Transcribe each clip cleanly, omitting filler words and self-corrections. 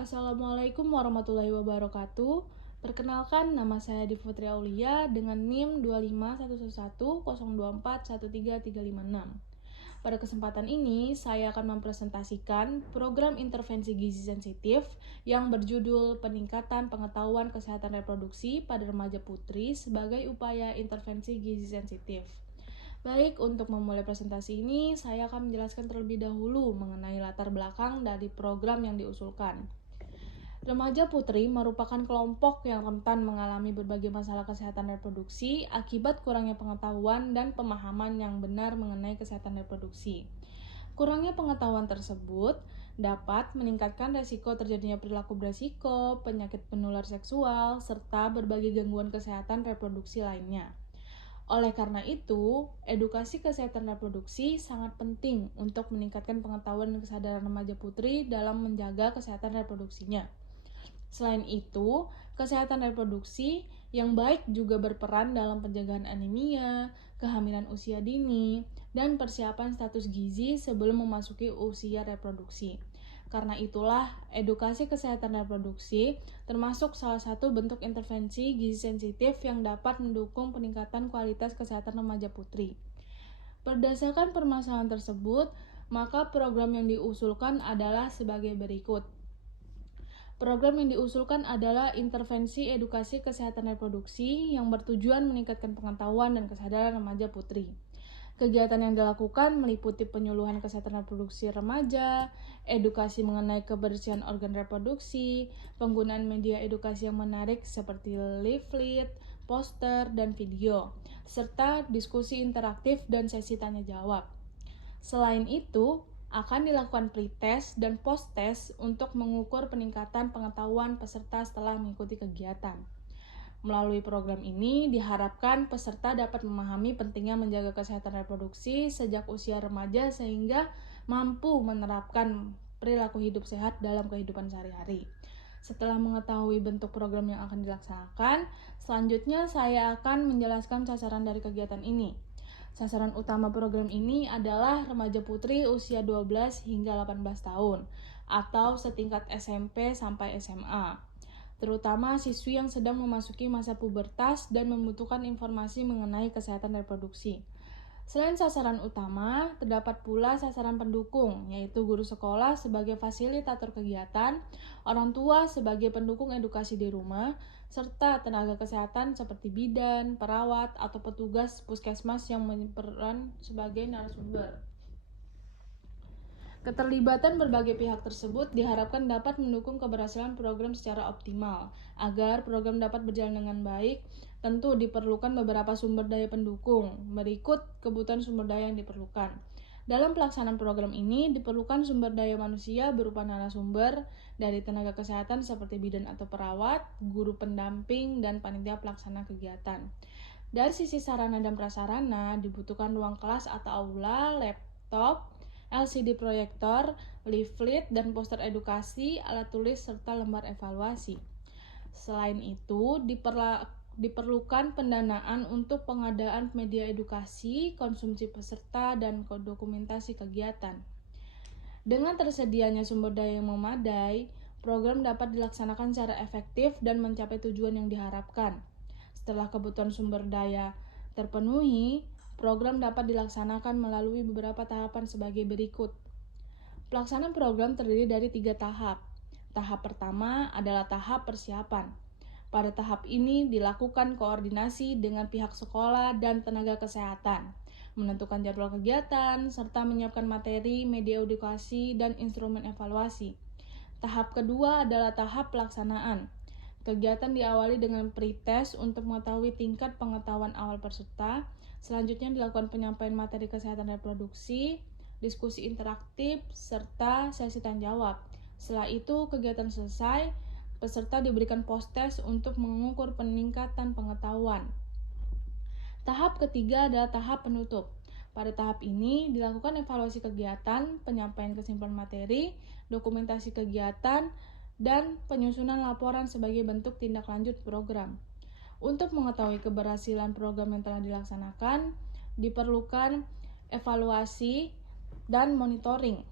Assalamualaikum warahmatullahi wabarakatuh. Perkenalkan, nama saya Divutri Aulia dengan NIM 25110241336. Pada kesempatan ini, saya akan mempresentasikan program intervensi gizi sensitif yang berjudul Peningkatan Pengetahuan Kesehatan Reproduksi pada Remaja Putri sebagai upaya intervensi gizi sensitif. Baik, untuk memulai presentasi ini, saya akan menjelaskan terlebih dahulu mengenai latar belakang dari program yang diusulkan. Remaja putri merupakan kelompok yang rentan mengalami berbagai masalah kesehatan reproduksi akibat kurangnya pengetahuan dan pemahaman yang benar mengenai kesehatan reproduksi. Kurangnya pengetahuan tersebut dapat meningkatkan resiko terjadinya perilaku beresiko, penyakit penular seksual, serta berbagai gangguan kesehatan reproduksi lainnya. Oleh karena itu, edukasi kesehatan reproduksi sangat penting untuk meningkatkan pengetahuan dan kesadaran remaja putri dalam menjaga kesehatan reproduksinya. Selain itu, kesehatan reproduksi yang baik juga berperan dalam pencegahan anemia, kehamilan usia dini, dan persiapan status gizi sebelum memasuki usia reproduksi. Karena itulah, edukasi kesehatan reproduksi termasuk salah satu bentuk intervensi gizi sensitif yang dapat mendukung peningkatan kualitas kesehatan remaja putri. Berdasarkan permasalahan tersebut, maka program yang diusulkan adalah sebagai berikut. Program yang diusulkan adalah intervensi edukasi kesehatan reproduksi yang bertujuan meningkatkan pengetahuan dan kesadaran remaja putri. Kegiatan yang dilakukan meliputi penyuluhan kesehatan reproduksi remaja, edukasi mengenai kebersihan organ reproduksi, penggunaan media edukasi yang menarik seperti leaflet, poster, dan video, serta diskusi interaktif dan sesi tanya jawab. Selain itu, akan dilakukan pre-test dan post-test untuk mengukur peningkatan pengetahuan peserta setelah mengikuti kegiatan. Melalui program ini, diharapkan peserta dapat memahami pentingnya menjaga kesehatan reproduksi sejak usia remaja sehingga mampu menerapkan perilaku hidup sehat dalam kehidupan sehari-hari. Setelah mengetahui bentuk program yang akan dilaksanakan, selanjutnya saya akan menjelaskan sasaran dari kegiatan ini. Sasaran utama program ini adalah remaja putri usia 12 hingga 18 tahun atau setingkat SMP sampai SMA, terutama siswi yang sedang memasuki masa pubertas dan membutuhkan informasi mengenai kesehatan reproduksi. Selain sasaran utama, terdapat pula sasaran pendukung, yaitu guru sekolah sebagai fasilitator kegiatan, orang tua sebagai pendukung edukasi di rumah, serta tenaga kesehatan seperti bidan, perawat, atau petugas puskesmas yang berperan sebagai narasumber. Keterlibatan berbagai pihak tersebut diharapkan dapat mendukung keberhasilan program secara optimal. Agar program dapat berjalan dengan baik, tentu diperlukan beberapa sumber daya pendukung. Berikut kebutuhan sumber daya yang diperlukan. Dalam pelaksanaan program ini diperlukan sumber daya manusia berupa narasumber dari tenaga kesehatan seperti bidan atau perawat, guru pendamping, dan panitia pelaksana kegiatan. Dari sisi sarana dan prasarana, dibutuhkan ruang kelas atau aula, laptop, LCD proyektor, leaflet, dan poster edukasi, alat tulis, serta lembar evaluasi. Selain itu, diperlukan pendanaan untuk pengadaan media edukasi, konsumsi peserta, dan dokumentasi kegiatan. Dengan tersedianya sumber daya yang memadai, program dapat dilaksanakan secara efektif dan mencapai tujuan yang diharapkan. Setelah kebutuhan sumber daya terpenuhi, program dapat dilaksanakan melalui beberapa tahapan sebagai berikut. Pelaksanaan program terdiri dari 3 tahap. Tahap pertama adalah tahap persiapan. Pada tahap ini dilakukan koordinasi dengan pihak sekolah dan tenaga kesehatan, menentukan jadwal kegiatan, serta menyiapkan materi, media edukasi, dan instrumen evaluasi. Tahap kedua adalah tahap pelaksanaan. Kegiatan diawali dengan pre-test untuk mengetahui tingkat pengetahuan awal peserta. Selanjutnya dilakukan penyampaian materi kesehatan reproduksi, diskusi interaktif, serta sesi tanya jawab. Setelah itu, kegiatan selesai, peserta diberikan post-test untuk mengukur peningkatan pengetahuan. Tahap ketiga adalah tahap penutup. Pada tahap ini dilakukan evaluasi kegiatan, penyampaian kesimpulan materi, dokumentasi kegiatan, dan penyusunan laporan sebagai bentuk tindak lanjut program. Untuk mengetahui keberhasilan program yang telah dilaksanakan, diperlukan evaluasi dan monitoring.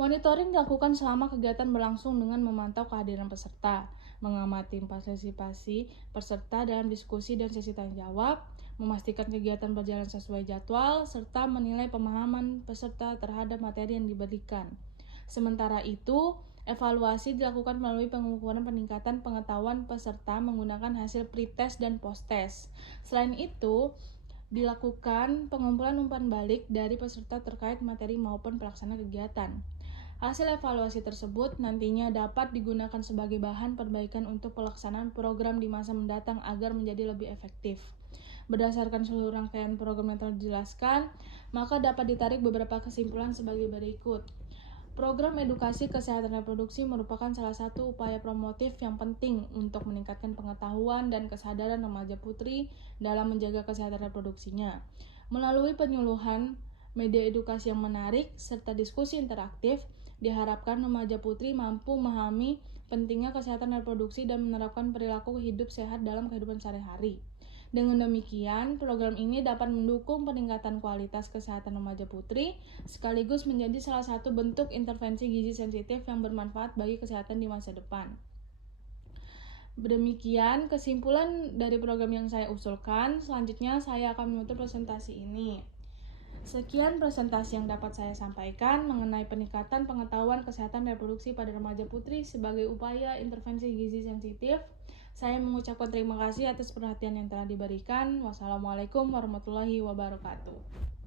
Monitoring dilakukan selama kegiatan berlangsung dengan memantau kehadiran peserta, mengamati partisipasi peserta dalam diskusi dan sesi tanya jawab, memastikan kegiatan berjalan sesuai jadwal, serta menilai pemahaman peserta terhadap materi yang diberikan. Sementara itu, evaluasi dilakukan melalui pengukuran peningkatan pengetahuan peserta menggunakan hasil pretest dan posttest. Selain itu, dilakukan pengumpulan umpan balik dari peserta terkait materi maupun pelaksana kegiatan. Hasil evaluasi tersebut nantinya dapat digunakan sebagai bahan perbaikan untuk pelaksanaan program di masa mendatang agar menjadi lebih efektif. Berdasarkan seluruh rangkaian program yang telah dijelaskan, maka dapat ditarik beberapa kesimpulan sebagai berikut. Program edukasi kesehatan reproduksi merupakan salah satu upaya promotif yang penting untuk meningkatkan pengetahuan dan kesadaran remaja putri dalam menjaga kesehatan reproduksinya. Melalui penyuluhan, media edukasi yang menarik, serta diskusi interaktif, diharapkan remaja putri mampu memahami pentingnya kesehatan reproduksi dan menerapkan perilaku hidup sehat dalam kehidupan sehari-hari. Dengan demikian, program ini dapat mendukung peningkatan kualitas kesehatan remaja putri, sekaligus menjadi salah satu bentuk intervensi gizi sensitif yang bermanfaat bagi kesehatan di masa depan. Demikian kesimpulan dari program yang saya usulkan. Selanjutnya saya akan menutup presentasi ini. Sekian presentasi yang dapat saya sampaikan mengenai peningkatan pengetahuan kesehatan reproduksi pada remaja putri sebagai upaya intervensi gizi sensitif. Saya mengucapkan terima kasih atas perhatian yang telah diberikan. Wassalamualaikum warahmatullahi wabarakatuh.